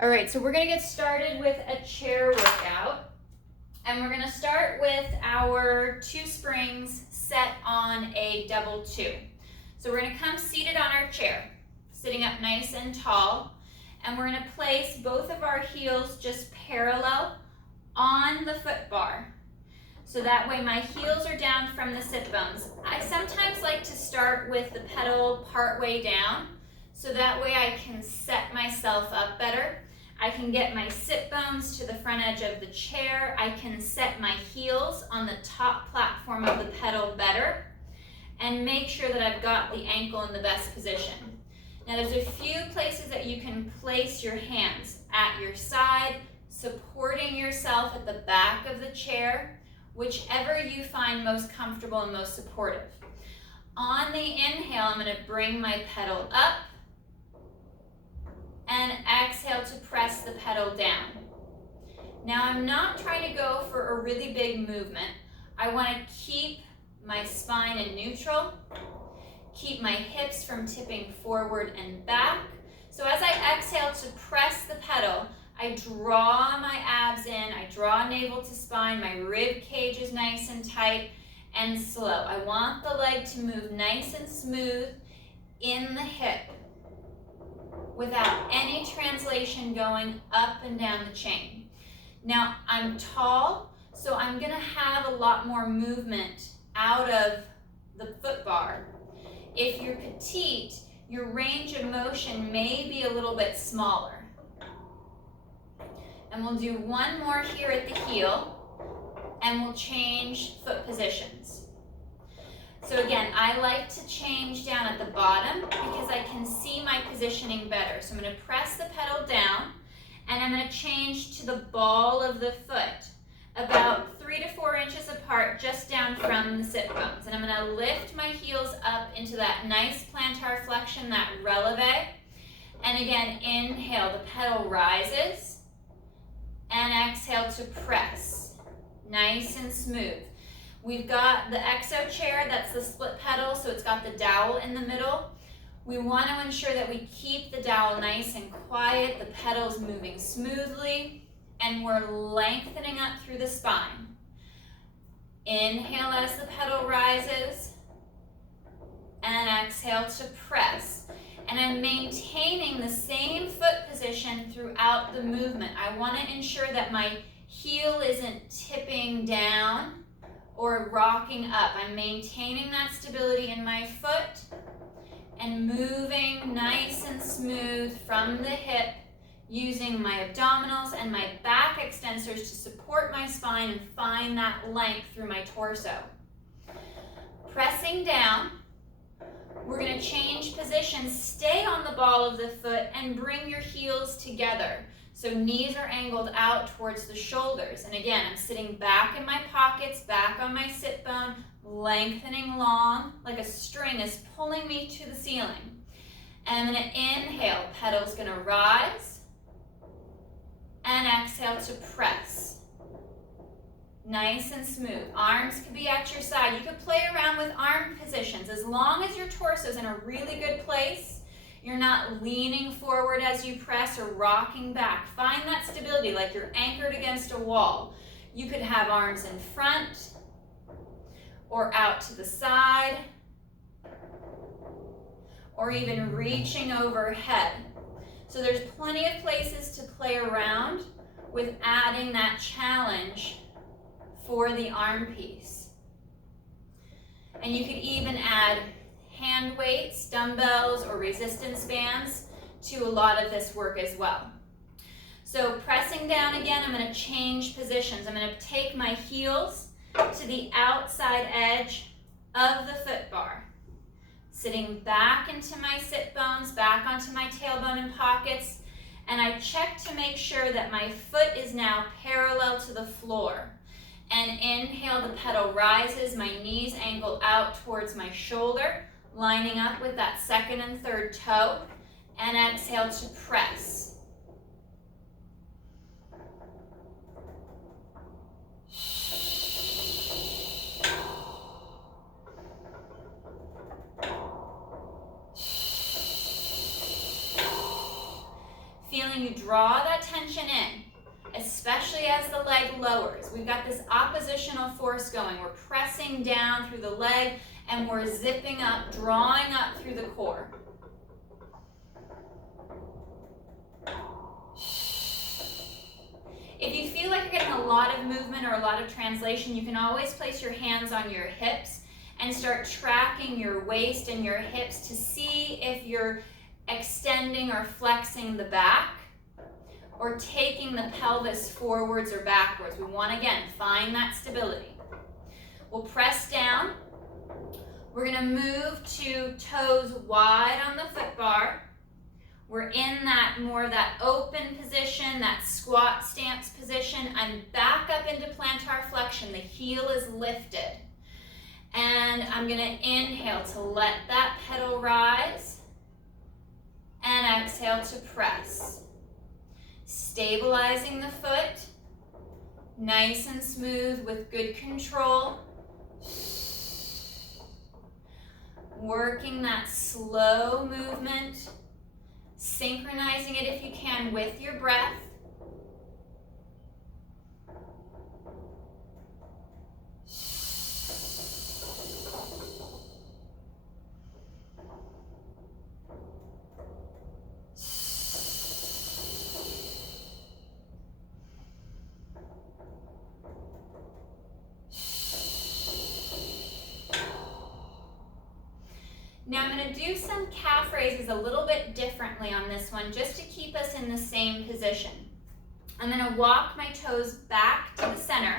All right, so we're gonna get started with a chair workout. And we're gonna start with our 2 springs set on a double 2. So we're gonna come seated on our chair, sitting up nice and tall. And we're gonna place both of our heels just parallel on the foot bar. So that way my heels are down from the sit bones. I sometimes like to start with the pedal part way down, so that way I can set myself up better. I can get my sit bones to the front edge of the chair. I can set my heels on the top platform of the pedal better and make sure that I've got the ankle in the best position. Now there's a few places that you can place your hands at your side, supporting yourself at the back of the chair, whichever you find most comfortable and most supportive. On the inhale, I'm going to bring my pedal up and exhale to press the pedal down. Now I'm not trying to go for a really big movement. I want to keep my spine in neutral, keep my hips from tipping forward and back. So as I exhale to press the pedal, I draw my abs in, I draw navel to spine, my rib cage is nice and tight and slow. I want the leg to move nice and smooth in the hip without any translation going up and down the chain. Now I'm tall, so I'm gonna have a lot more movement out of the foot bar. If you're petite, your range of motion may be a little bit smaller. And we'll do one more here at the heel, and we'll change foot positions. So again, I like to change down at the bottom because I can see my positioning better. So I'm going to press the pedal down, and I'm going to change to the ball of the foot, about 3 to 4 inches apart, just down from the sit bones. And I'm going to lift my heels up into that nice plantar flexion, that releve. And again, inhale, the pedal rises, and exhale to press, nice and smooth. We've got the exo chair, that's the split pedal, so it's got the dowel in the middle. We want to ensure that we keep the dowel nice and quiet, the pedal's moving smoothly, and we're lengthening up through the spine. Inhale as the pedal rises, and exhale to press. And I'm maintaining the same foot position throughout the movement. I want to ensure that my heel isn't tipping down or rocking up. I'm maintaining that stability in my foot and moving nice and smooth from the hip, using my abdominals and my back extensors to support my spine and find that length through my torso. Pressing down, we're going to change positions, stay on the ball of the foot and bring your heels together. So knees are angled out towards the shoulders. And again, I'm sitting back in my pockets, back on my sit bone, lengthening long, like a string is pulling me to the ceiling. And I'm going to inhale, pedal's going to rise, and exhale to press. Nice and smooth. Arms can be at your side. You could play around with arm positions. As long as your torso is in a really good place, you're not leaning forward as you press or rocking back. Find that stability like you're anchored against a wall. You could have arms in front or out to the side or even reaching overhead. So there's plenty of places to play around with adding that challenge for the arm piece. And you could even add hand weights, dumbbells, or resistance bands to a lot of this work as well. So pressing down again, I'm going to change positions. I'm going to take my heels to the outside edge of the foot bar. Sitting back into my sit bones, back onto my tailbone and pockets, and I check to make sure that my foot is now parallel to the floor. And inhale, the pedal rises, my knees angle out towards my shoulder, lining up with that second and third toe, and exhale to press. Feeling feeling you draw that tension in, especially as the leg lowers. We've got this oppositional force going. We're pressing down through the leg and we're zipping up, drawing up through the core. If you feel like you're getting a lot of movement or a lot of translation, you can always place your hands on your hips and start tracking your waist and your hips to see if you're extending or flexing the back or taking the pelvis forwards or backwards. We want to, again, find that stability. We'll press down. We're going to move to toes wide on the foot bar. We're in that more of that open position, that squat stance position. I'm back up into plantar flexion. The heel is lifted. And I'm going to inhale to let that pedal rise. And exhale to press. Stabilizing the foot. Nice and smooth with good control. Working that slow movement. Synchronizing it if you can with your breath. Now I'm going to do some calf raises a little bit differently on this one, just to keep us in the same position. I'm going to walk my toes back to the center,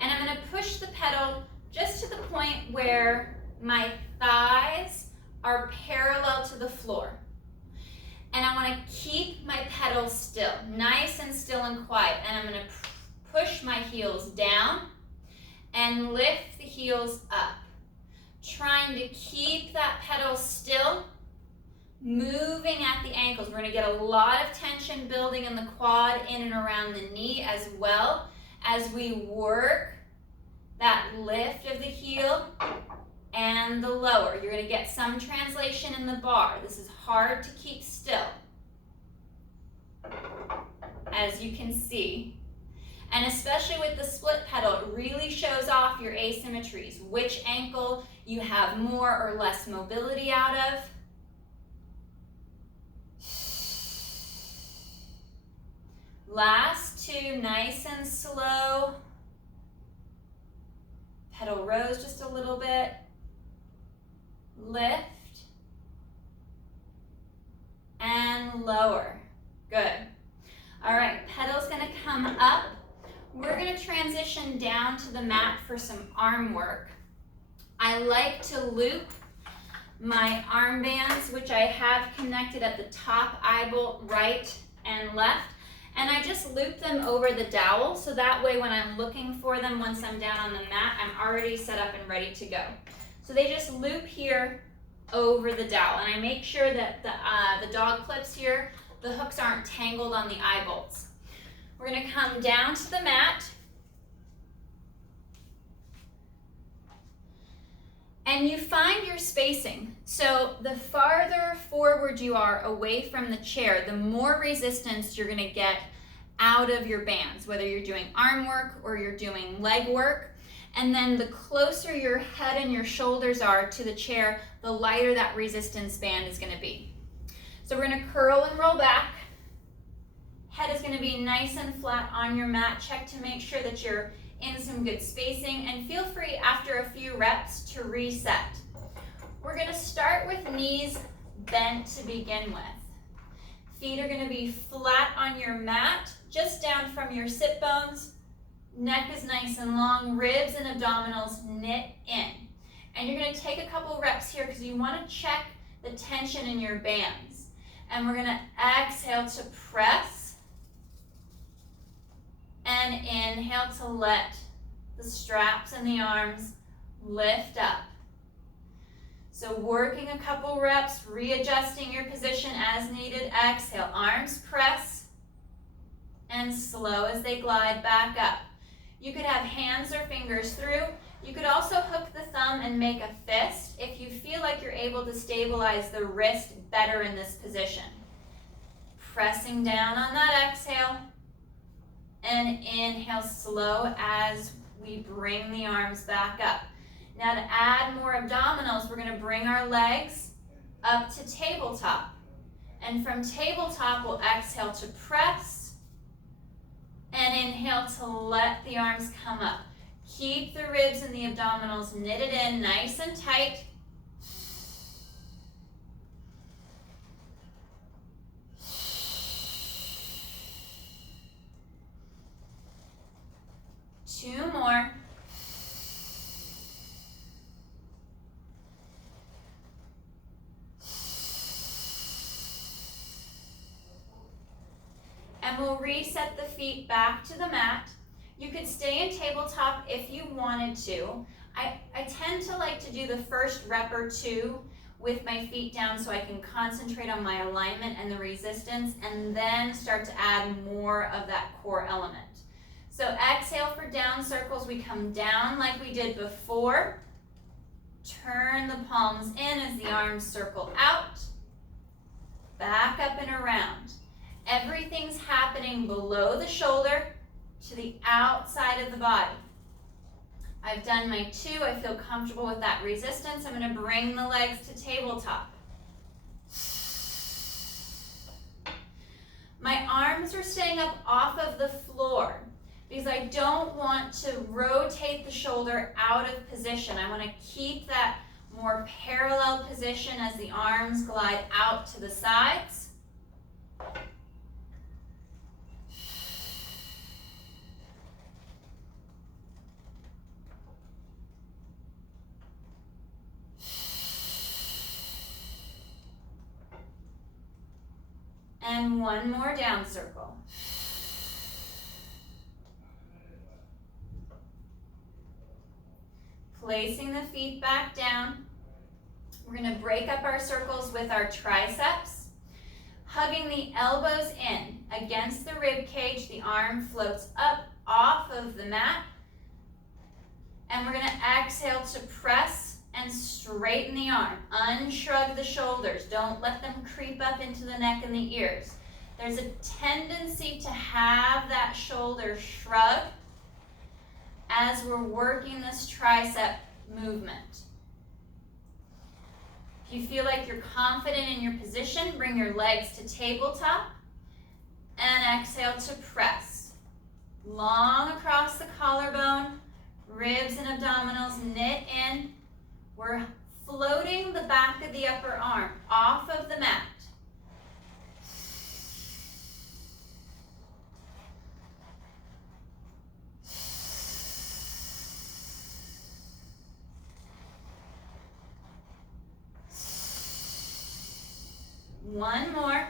and I'm going to push the pedal just to the point where my thighs are parallel to the floor. And I want to keep my pedal still, nice and still and quiet. And I'm going to push my heels down and lift the heels up. Trying to keep that pedal still, moving at the ankles. We're going to get a lot of tension building in the quad, in and around the knee, as well as we work that lift of the heel and the lower. You're going to get some translation in the bar. This is hard to keep still, as you can see. And especially with the split pedal, it really shows off your asymmetries, which ankle you have more or less mobility out of. Last two, nice and slow. Pedal rose just a little bit. Lift. And lower. Good. All right, pedal's gonna come up. We're going to transition down to the mat for some arm work. I like to loop my armbands, which I have connected at the top eye bolt right and left, and I just loop them over the dowel, so that way when I'm looking for them once I'm down on the mat, I'm already set up and ready to go. So they just loop here over the dowel, and I make sure that the dog clips here, the hooks aren't tangled on the eye bolts. We're going to come down to the mat, and you find your spacing. So the farther forward you are away from the chair, the more resistance you're going to get out of your bands, whether you're doing arm work or you're doing leg work. And then the closer your head and your shoulders are to the chair, the lighter that resistance band is going to be. So we're going to curl and roll back. Head is going to be nice and flat on your mat. Check to make sure that you're in some good spacing, and feel free after a few reps to reset. We're going to start with knees bent to begin with. Feet are going to be flat on your mat, just down from your sit bones. Neck is nice and long, ribs and abdominals knit in. And you're going to take a couple reps here because you want to check the tension in your bands. And we're going to exhale to press. And inhale to let the straps and the arms lift up. So working a couple reps, readjusting your position as needed. Exhale, arms press, and slow as they glide back up. You could have hands or fingers through. You could also hook the thumb and make a fist if you feel like you're able to stabilize the wrist better in this position. pressing down on that exhale, and inhale slow as we bring the arms back up. Now to add more abdominals, we're going to bring our legs up to tabletop. And from tabletop, we'll exhale to press and inhale to let the arms come up. Keep the ribs and the abdominals knitted in nice and tight. Two more. And we'll reset the feet back to the mat. You could stay in tabletop if you wanted to. I tend to like to do the first rep or two with my feet down so I can concentrate on my alignment and the resistance, and then start to add more of that core element. So exhale for down circles. We come down like we did before. Turn the palms in as the arms circle out. Back up and around. Everything's happening below the shoulder to the outside of the body. I've done my two. I feel comfortable with that resistance. I'm going to bring the legs to tabletop. My arms are staying up off of the floor because I don't want to rotate the shoulder out of position. I want to keep that more parallel position as the arms glide out to the sides. And one more down circle. Placing the feet back down. We're going to break up our circles with our triceps. Hugging the elbows in against the rib cage. The arm floats up off of the mat. And we're going to exhale to press and straighten the arm. Unshrug the shoulders. Don't let them creep up into the neck and the ears. There's a tendency to have that shoulder shrug as we're working this tricep movement. If you feel like you're confident in your position, bring your legs to tabletop and exhale to press. Long across the collarbone, ribs and abdominals knit in. We're floating the back of the upper arm off of the mat. One more.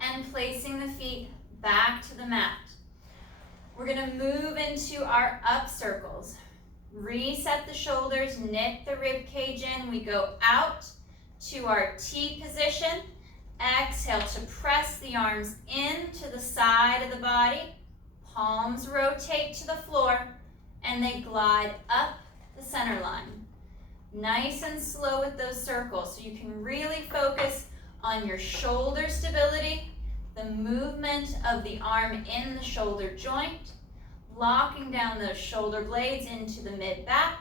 And placing the feet back to the mat. We're going to move into our up circles. Reset the shoulders, knit the rib cage in. We go out to our T position. Exhale to press the arms into the side of the body. Palms rotate to the floor and they glide up the center line. Nice and slow with those circles so you can really focus on your shoulder stability, the movement of the arm in the shoulder joint, locking down those shoulder blades into the mid-back,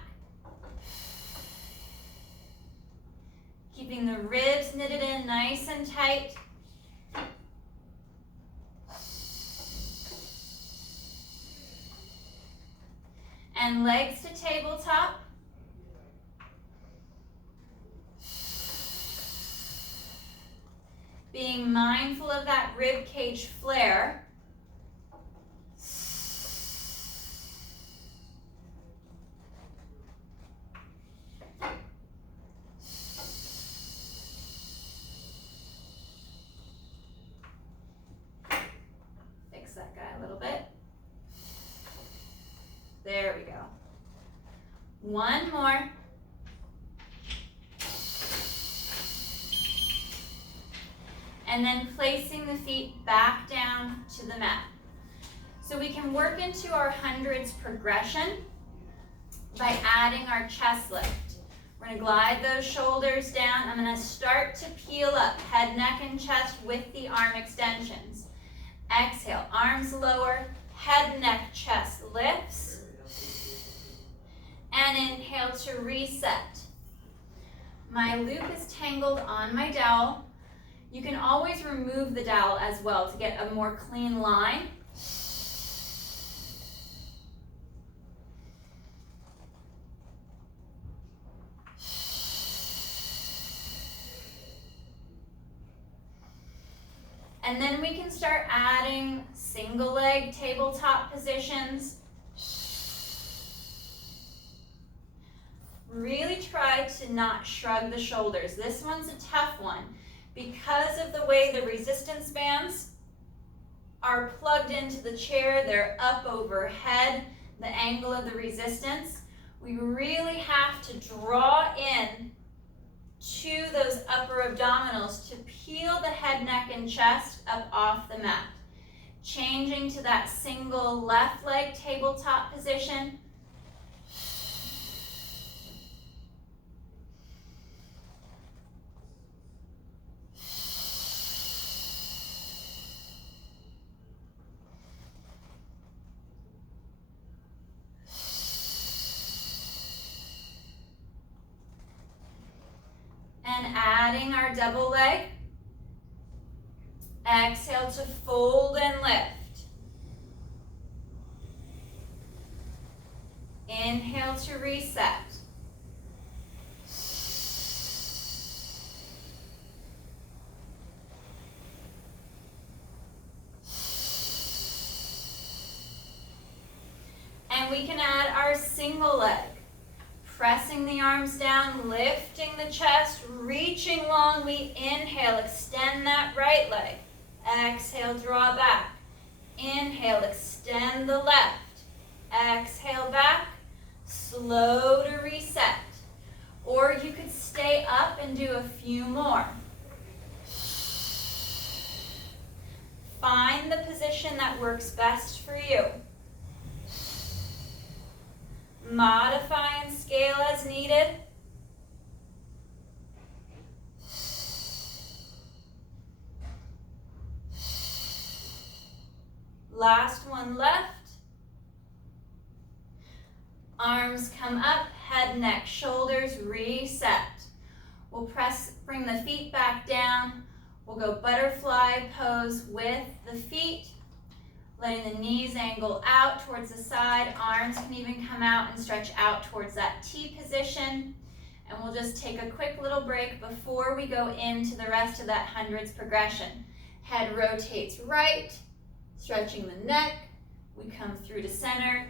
keeping the ribs knitted in nice and tight. And legs to tabletop. Being mindful of that rib cage flare. Fix that guy a little bit. There we go. One more. And then placing the feet back down to the mat. So we can work into our hundreds progression by adding our chest lift. We're going to glide those shoulders down. I'm going to start to peel up head, neck, and chest with the arm extensions. Exhale, arms lower, head, neck, chest lifts. And inhale to reset. My loop is tangled on my dowel. You can always remove the dowel as well to get a more clean line. And then we can start adding single leg tabletop positions. Really try to not shrug the shoulders. This one's a tough one. Because of the way the resistance bands are plugged into the chair, they're up overhead, the angle of the resistance, we really have to draw in to those upper abdominals to peel the head, neck, and chest up off the mat. Changing to that single left leg tabletop position. And adding our double leg. Exhale to fold and lift. Inhale to reset. And we can add our single leg. Pressing the arms down, lifting the chest, reaching long. We inhale, extend that right leg. Exhale, draw back. Inhale, extend the left. Exhale, back. Slow to reset. Or you could stay up and do a few more. Find the position that works best for you. Modify and scale as needed. Last one left. Arms come up, head, neck, shoulders, reset. We'll bring the feet back down. We'll go butterfly pose with the feet. Letting the knees angle out towards the side. Arms can even come out and stretch out towards that T position. And we'll just take a quick little break before we go into the rest of that hundreds progression. Head rotates right, stretching the neck. We come through to center.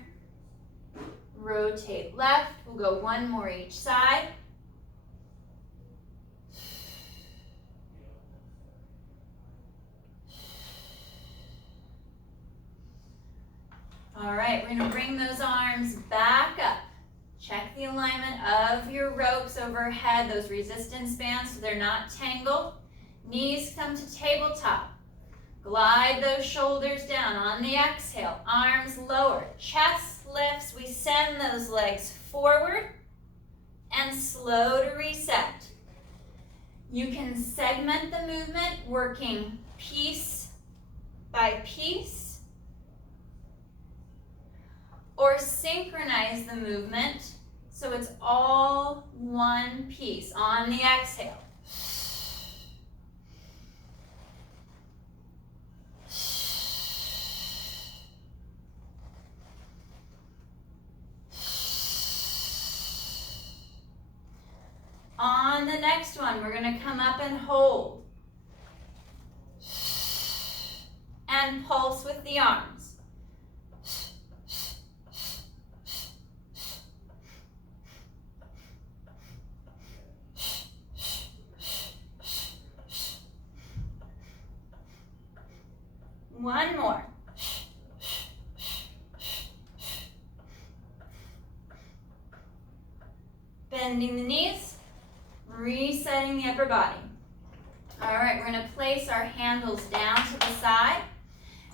Rotate left. We'll go one more each side. All right, we're going to bring those arms back up. Check the alignment of your ropes overhead, those resistance bands so they're not tangled. Knees come to tabletop. Glide those shoulders down on the exhale. Arms lower, chest lifts. We send those legs forward and slow to reset. You can segment the movement, working piece by piece. Or synchronize the movement so it's all one piece on the exhale. On the next one, we're going to come up and hold. And pulse with the arms. One more. Bending the knees, resetting the upper body. All right, we're going to place our handles down to the side,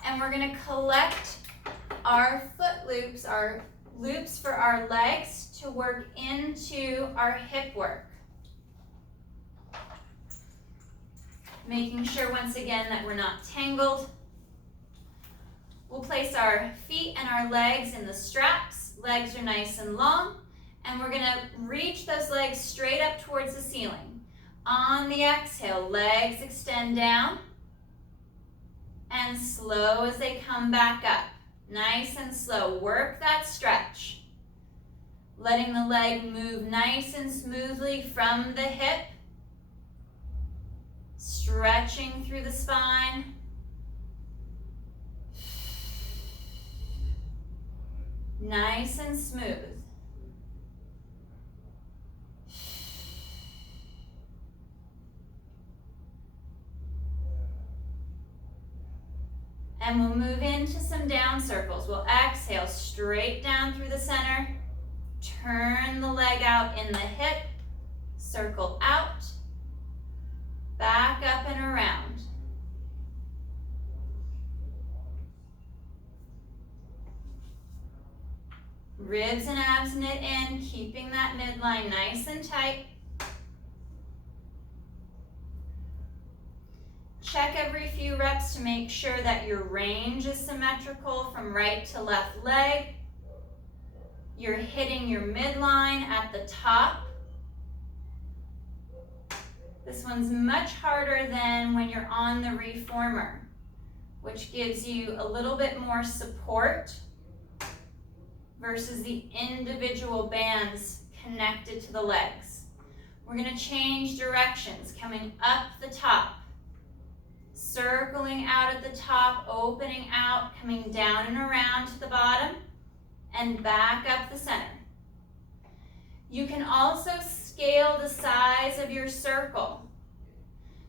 and we're going to collect our foot loops, our loops for our legs to work into our hip work. Making sure once again that we're not tangled. We'll place our feet and our legs in the straps. Legs are nice and long, and we're gonna reach those legs straight up towards the ceiling. On the exhale, legs extend down, and slow as they come back up. Nice and slow, work that stretch. Letting the leg move nice and smoothly from the hip, stretching through the spine. Nice and smooth. And we'll move into some down circles. We'll exhale straight down through the center. Turn the leg out in the hip. Circle out. Back up and around. Ribs and abs knit in, keeping that midline nice and tight. Check every few reps to make sure that your range is symmetrical from right to left leg. You're hitting your midline at the top. This one's much harder than when you're on the reformer, which gives you a little bit more support versus the individual bands connected to the legs. We're going to change directions, coming up the top, circling out at the top, opening out, coming down and around to the bottom, and back up the center. You can also scale the size of your circle.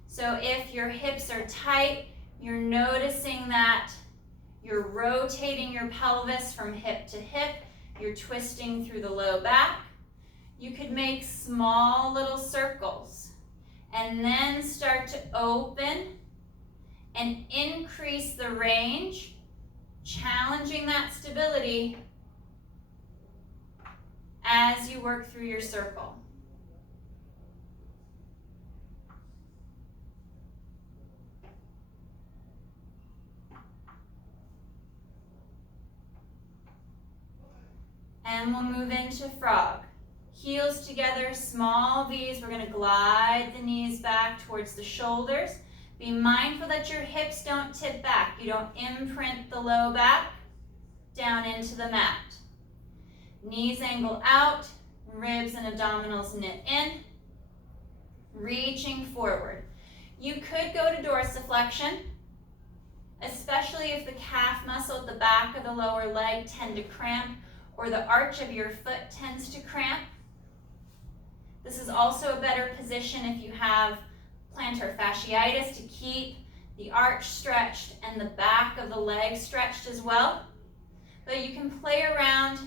So if your hips are tight, you're noticing that you're rotating your pelvis from hip to hip. You're twisting through the low back. You could make small little circles and then start to open and increase the range, challenging that stability as you work through your circle. And we'll move into frog. Heels together, small V's. We're going to glide the knees back towards the shoulders. Be mindful that your hips don't tip back. You don't imprint the low back down into the mat. Knees angle out, ribs and abdominals knit in, reaching forward. You could go to dorsiflexion, especially if the calf muscle at the back of the lower leg tend to cramp or the arch of your foot tends to cramp. This is also a better position if you have plantar fasciitis, to keep the arch stretched and the back of the leg stretched as well. But you can play around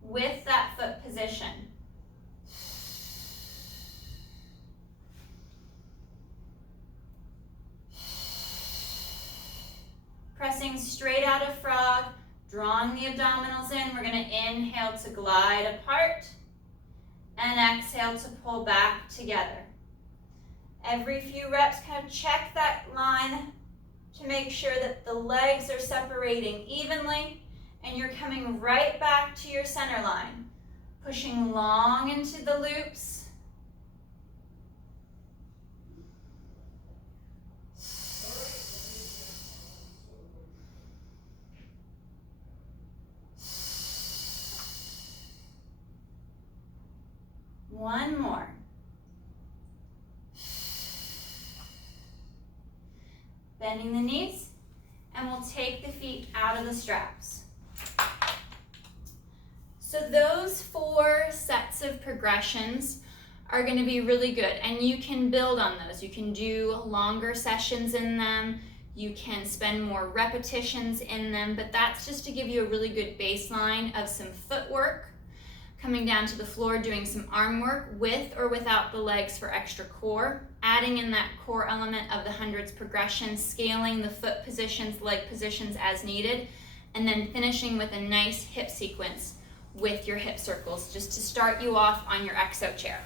with that foot position. Pressing straight out of frog, drawing the abdominals in. We're going to inhale to glide apart and exhale to pull back together. Every few reps, kind of check that line to make sure that the legs are separating evenly and you're coming right back to your center line. Pushing long into the loops. One more. Bending the knees, and we'll take the feet out of the straps. So those 4 sets of progressions are going to be really good, and you can build on those. You can do longer sessions in them. You can spend more repetitions in them, but that's just to give you a really good baseline of some footwork. Coming down to the floor, doing some arm work with or without the legs for extra core, adding in that core element of the hundreds progression, scaling the foot positions, leg positions as needed, and then finishing with a nice hip sequence with your hip circles, just to start you off on your exo chair.